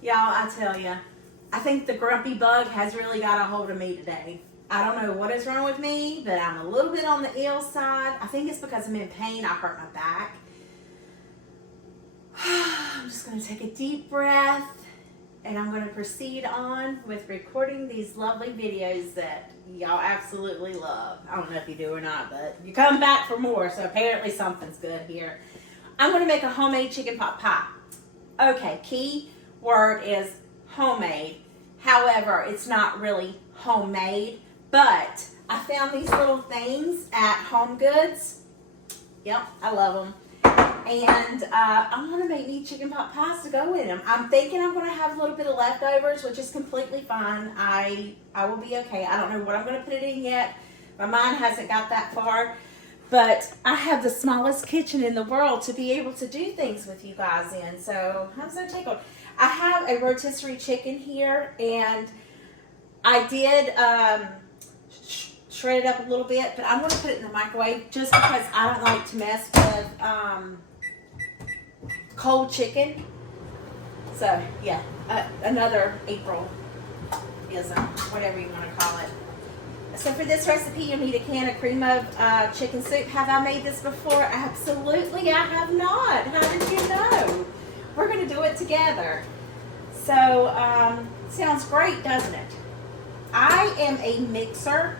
Y'all, I tell you, I think the grumpy bug has really got a hold of me today. I don't know what is wrong with me, but I'm a little bit on the ill side. I think it's because I'm in pain. I hurt my back. I'm just going to take a deep breath, and I'm going to proceed on with recording these lovely videos that y'all absolutely love. I don't know if you do or not, but you come back for more, so apparently something's good here. I'm going to make a homemade chicken pot pie. Okay, key word is homemade. However, it's not really homemade, but I found these little things at Home Goods. Yep, I love them. And I'm going to make me chicken pot pies to go in them. I'm thinking I'm going to have a little bit of leftovers, which is completely fine. I will be okay. I don't know what I'm going to put it in yet. My mind hasn't got that far. But I have the smallest kitchen in the world to be able to do things with you guys in. So I'm so tickled. I have a rotisserie chicken here, and I did shred it up a little bit, but I'm going to put it in the microwave just because I don't like to mess with cold chicken. So yeah, another April-ism, whatever you want to call it. So for this recipe, you'll need a can of cream of chicken soup. Have I made this before? Absolutely, I have not. How did you know? We're going to do it together. So, sounds great, doesn't it? I am a mixer.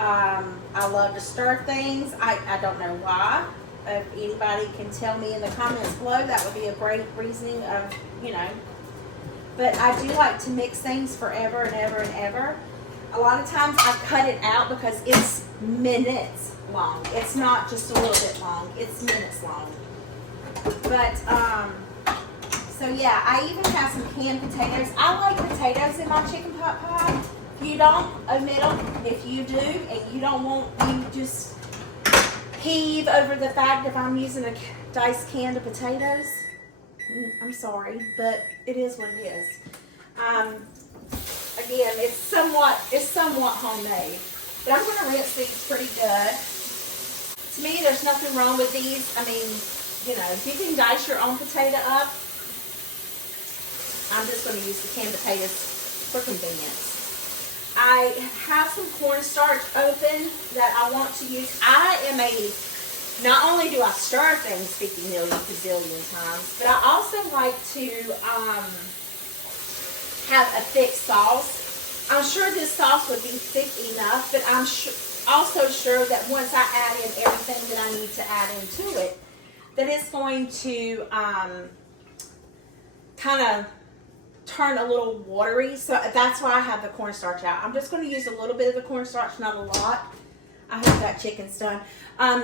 I love to stir things. I don't know why. If anybody can tell me in the comments below, that would be a great reasoning of, you know. But I do like to mix things forever and ever and ever. A lot of times I cut it out because it's minutes long. It's not just a little bit long. It's minutes long. But, so yeah, I even have some canned potatoes. I like potatoes in my chicken pot pie. If you don't, omit them. If you do, and you don't want, you just heave over the fact if I'm using a diced can of potatoes. I'm sorry, but it is what it is. Again, it's somewhat homemade, but I'm going to rinse these pretty good. To me, there's nothing wrong with these. I mean, you know, you can dice your own potato up. I'm just going to use the canned potatoes for convenience. I have some cornstarch open that I want to use. Not only do I stir things 50 million gazillion times, but I also like to have a thick sauce. I'm sure this sauce would be thick enough, but I'm also sure that once I add in everything that I need to add into it, that it's going to kind of turn a little watery. So that's why I have the cornstarch out. I'm just going to use a little bit of the cornstarch, not a lot. I hope that chicken's done.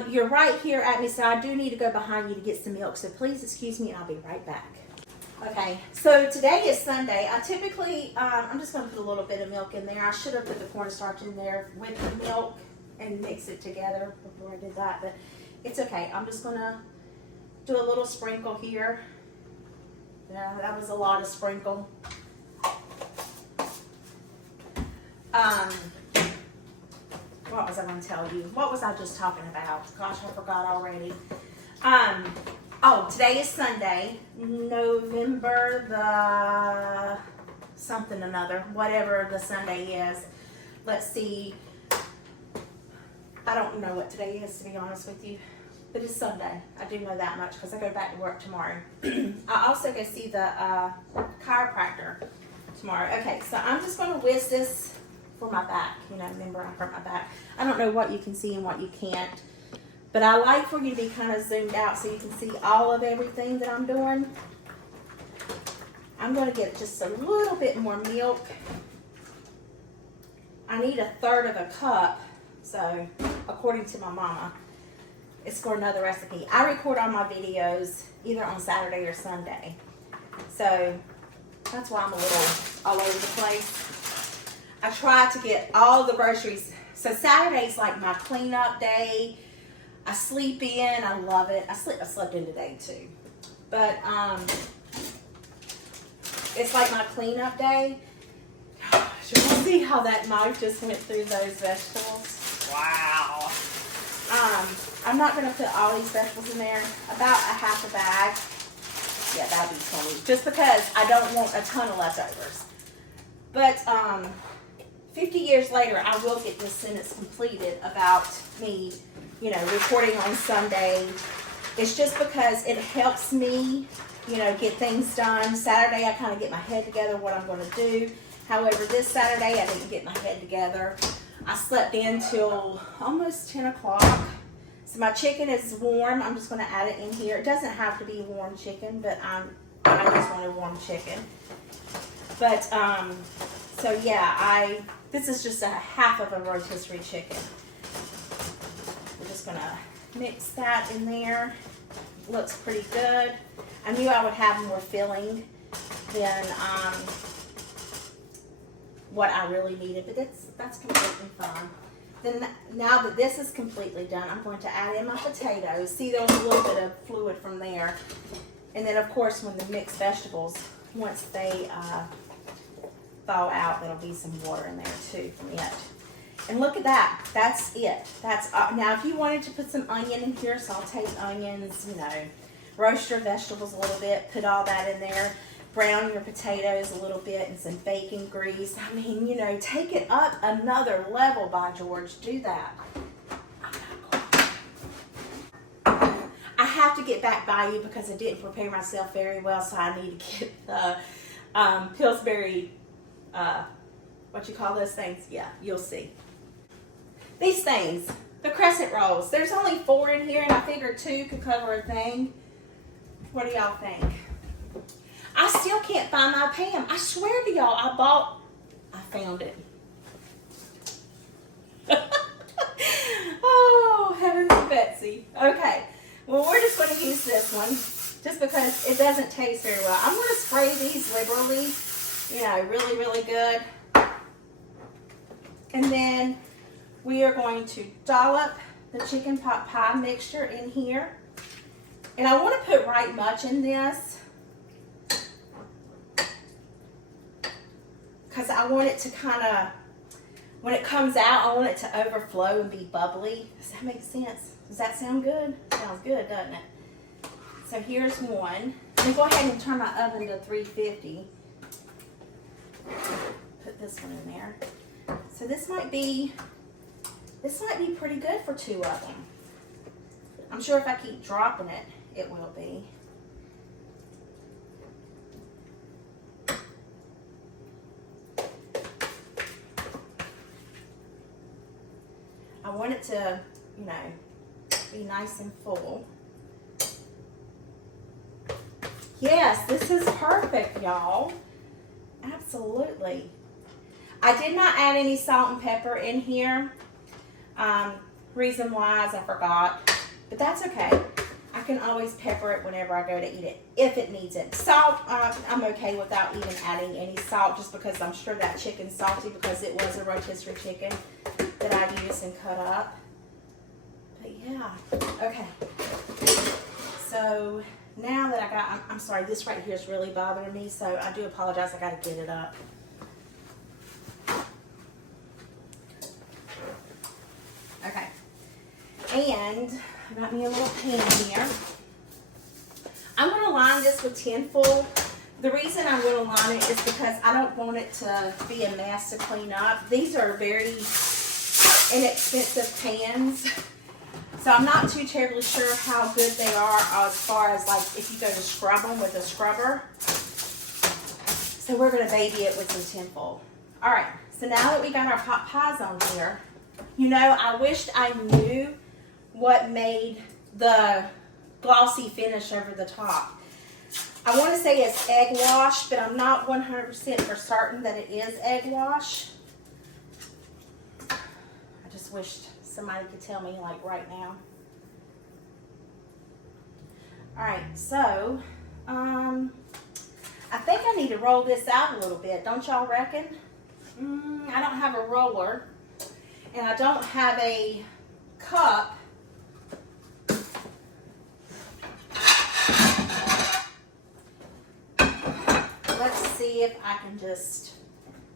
You're right here at me, so I do need to go behind you to get some milk. So please excuse me, and I'll be right back. Okay, so today is Sunday. I typically, I'm just going to put a little bit of milk in there. I should have put the cornstarch in there with the milk and mix it together before I did that, but it's okay. I'm just going to do a little sprinkle here. Yeah, that was a lot of sprinkle. What was I going to tell you? What was I just talking about? Gosh, I forgot already. Oh, today is Sunday, November the something another, whatever the Sunday is. Let's see. I don't know what today is, to be honest with you, but it's Sunday. I do know that much because I go back to work tomorrow. I also go see the chiropractor tomorrow. Okay, so I'm just going to whisk this for my back. You know, remember I hurt my back. I don't know what you can see and what you can't. But I like for you to be kind of zoomed out so you can see all of everything that I'm doing. I'm going to get just a little bit more milk. I need 1/3 of a cup. So, according to my mama, it's for another recipe. I record all my videos either on Saturday or Sunday. So, that's why I'm a little all over the place. I try to get all the groceries. So, Saturday's like my cleanup day. I sleep in. I love it. I slept in today too. But it's like my cleanup day. Should you see how that knife just went through those vegetables? Wow. I'm not going to put all these vegetables in there. About a half a bag. Yeah, that'd be 20. Just because I don't want a ton of leftovers. But 50 years later, I will get this sentence completed about me, you know, recording on Sunday. It's just because it helps me, you know, get things done. Saturday, I kind of get my head together what I'm going to do. However, this Saturday, I didn't get my head together. I slept in till almost 10 o'clock. So my chicken is warm. I'm just going to add it in here. It doesn't have to be warm chicken, but I just want a warm chicken. But, so yeah, this is just a half of a rotisserie chicken. We're just going to mix that in there. Looks pretty good. I knew I would have more filling than what I really needed, but that's completely fine. Then now that this is completely done, I'm going to add in my potatoes. See, there's a little bit of fluid from there. And then, of course, when the mixed vegetables, once they thaw out, there'll be some water in there too from it. And look at that. That's it. That's now, if you wanted to put some onion in here, sauteed onions, you know, roast your vegetables a little bit, put all that in there, brown your potatoes a little bit and some bacon grease. I mean, you know, take it up another level, by George. Do that. I have to get back by you because I didn't prepare myself very well, so I need to get the Pillsbury, what you call those things? Yeah, you'll see. These things, the crescent rolls. There's only 4 in here, and I figured 2 could cover a thing. What do y'all think? I still can't find my Pam. I swear to y'all, I found it. Oh, heavens to Betsy. Okay, well, we're just going to use this one just because it doesn't taste very well. I'm going to spray these liberally, you know, really, really good. And then we are going to dollop the chicken pot pie mixture in here. And I want to put right much in this because I want it to kind of, when it comes out, I want it to overflow and be bubbly. Does that make sense? Does that sound good? Sounds good, doesn't it? So here's one. Let me go ahead and turn my oven to 350. Put this one in there. So this might be pretty good for 2 of them. I'm sure if I keep dropping it, it will be. I want it to, you know, be nice and full. Yes, this is perfect, y'all. Absolutely. I did not add any salt and pepper in here. Reason why is I forgot, but that's okay. I can always pepper it whenever I go to eat it, if it needs it. Salt, I'm okay without even adding any salt, just because I'm sure that chicken's salty because it was a rotisserie chicken that I used and cut up. But yeah, okay. So now that I got, I'm sorry, this right here is really bothering me, so I do apologize. I got to get it up. Okay. And I got me a little pan here. I'm going to line this with tin foil. The reason I'm going to line it is because I don't want it to be a mess to clean up. These are very inexpensive pans. So I'm not too terribly sure how good they are as far as like if you go to scrub them with a scrubber. So we're going to baby it with some tin foil. All right. So now that we got our pot pies on here, you know, I wished I knew what made the glossy finish over the top. I want to say it's egg wash, but I'm not 100% for certain that it is egg wash. I just wished somebody could tell me like right now. All right, so I think I need to roll this out a little bit. Don't y'all reckon? I don't have a roller. And I don't have a cup. Let's see if I can just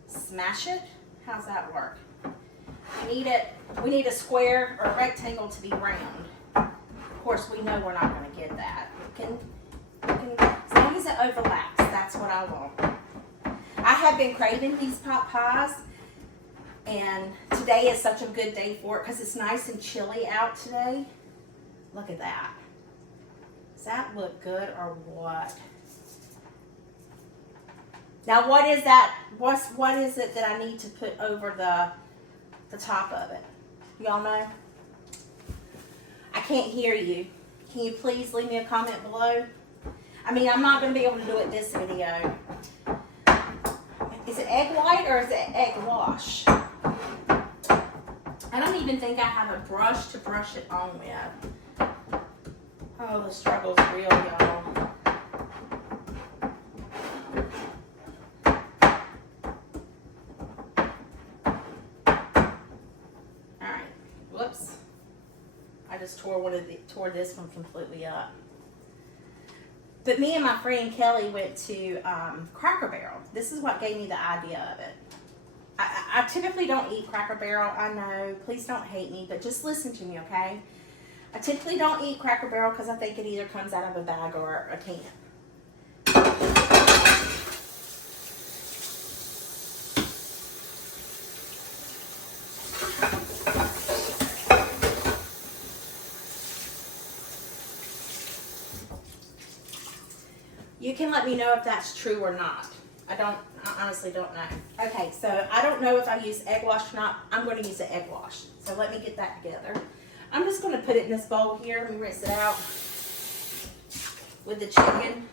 smash it. How's that work? We need a square or a rectangle to be round. Of course, we know we're not going to get that. As long what I want. I have been craving these pot pies, and today is such a good day for it because it's nice and chilly out today. Look at that. Does that look good or what? Now what is that? What is it that I need to put over the top of it? Y'all know? I can't hear you. Can you please leave me a comment below? I mean, I'm not going to be able to do it this video. Is it egg white or is it egg wash? I don't even think I have a brush to brush it on with. Oh, the struggle's real, y'all. Alright, whoops. I just tore this one completely up. But me and my friend Kelly went to Cracker Barrel. This is what gave me the idea of it. I typically don't eat Cracker Barrel. I know, please don't hate me, but just listen to me, okay? I typically don't eat Cracker Barrel because I think it either comes out of a bag or a can. You can let me know if that's true or not. I honestly don't know. Okay, so I don't know if I use egg wash or not. I'm going to use the egg wash. So let me get that together. I'm just going to put it in this bowl here. Let me rinse it out with the chicken.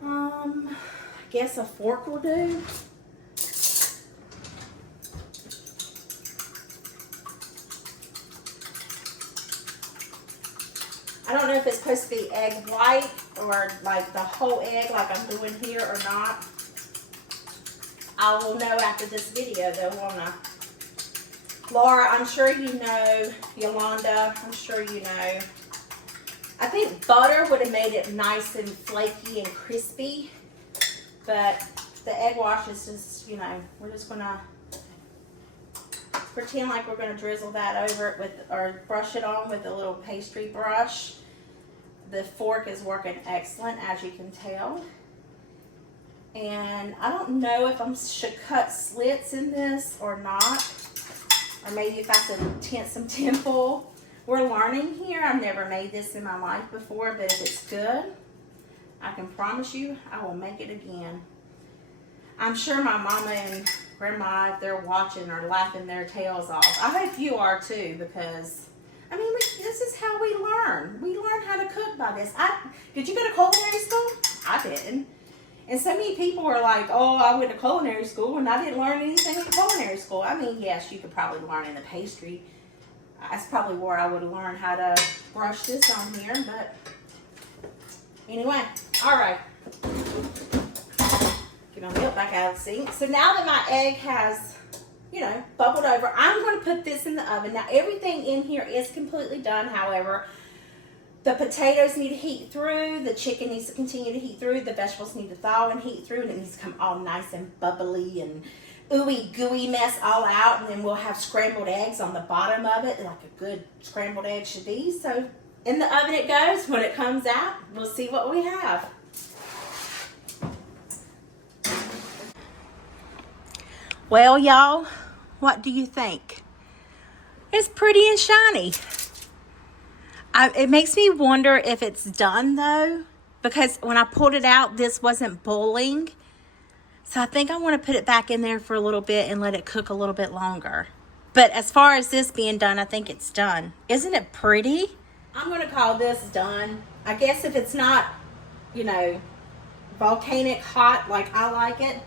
I guess a fork will do. I don't know if it's supposed to be egg white or like the whole egg like I'm doing here or not. I will know after this video though, won't I? Laura, I'm sure you know. Yolanda, I'm sure you know. I think butter would have made it nice and flaky and crispy. But the egg wash is just, you know, we're just going to pretend like we're going to drizzle that over it with, or brush it on with a little pastry brush. The fork is working excellent, as you can tell. And I don't know if I should cut slits in this or not. Or maybe if I should tint some tinfoil. We're learning here. I've never made this in my life before, but if it's good, I can promise you I will make it again. I'm sure my mama and grandma, if they're watching, are laughing their tails off. I hope you are too, because, I mean, this is how we learn. We learn how to cook by this. Did you go to culinary school? I didn't. And so many people are like, oh, I went to culinary school and I didn't learn anything in culinary school. I mean, yes, you could probably learn in the pastry. That's probably where I would have learned how to brush this on here, but anyway, all right. Get my milk back out of the sink. So now that my egg has, you know, bubbled over, I'm going to put this in the oven. Now, everything in here is completely done. However, the potatoes need to heat through. The chicken needs to continue to heat through. The vegetables need to thaw and heat through. And it needs to come all nice and bubbly and ooey gooey mess all out. And then we'll have scrambled eggs on the bottom of it, like a good scrambled egg should be. So in the oven it goes. When it comes out, we'll see what we have. Well, y'all, what do you think? It's pretty and shiny. It makes me wonder if it's done though, because when I pulled it out, this wasn't boiling. So I think I want to put it back in there for a little bit and let it cook a little bit longer. But as far as this being done, I think it's done. Isn't it pretty? I'm going to call this done. I guess if it's not, you know, volcanic hot like I like it,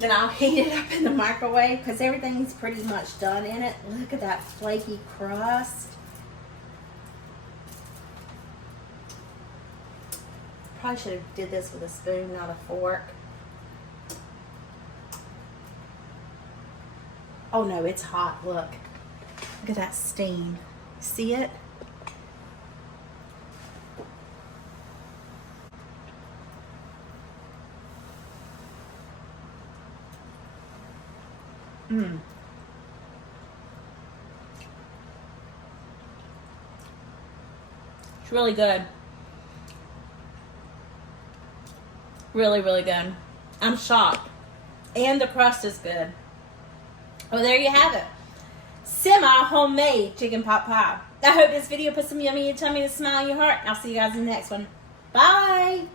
then I'll heat it up in the microwave because everything's pretty much done in it. Look at that flaky crust. Probably should have did this with a spoon, not a fork. Oh no, it's hot, look. Look at that steam. See it? Mm. It's really good. Really, really good. I'm shocked. And the crust is good. Well, there you have it. Semi-homemade chicken pot pie. I hope this video put some yummy in your tummy and a smile in your heart. I'll see you guys in the next one. Bye!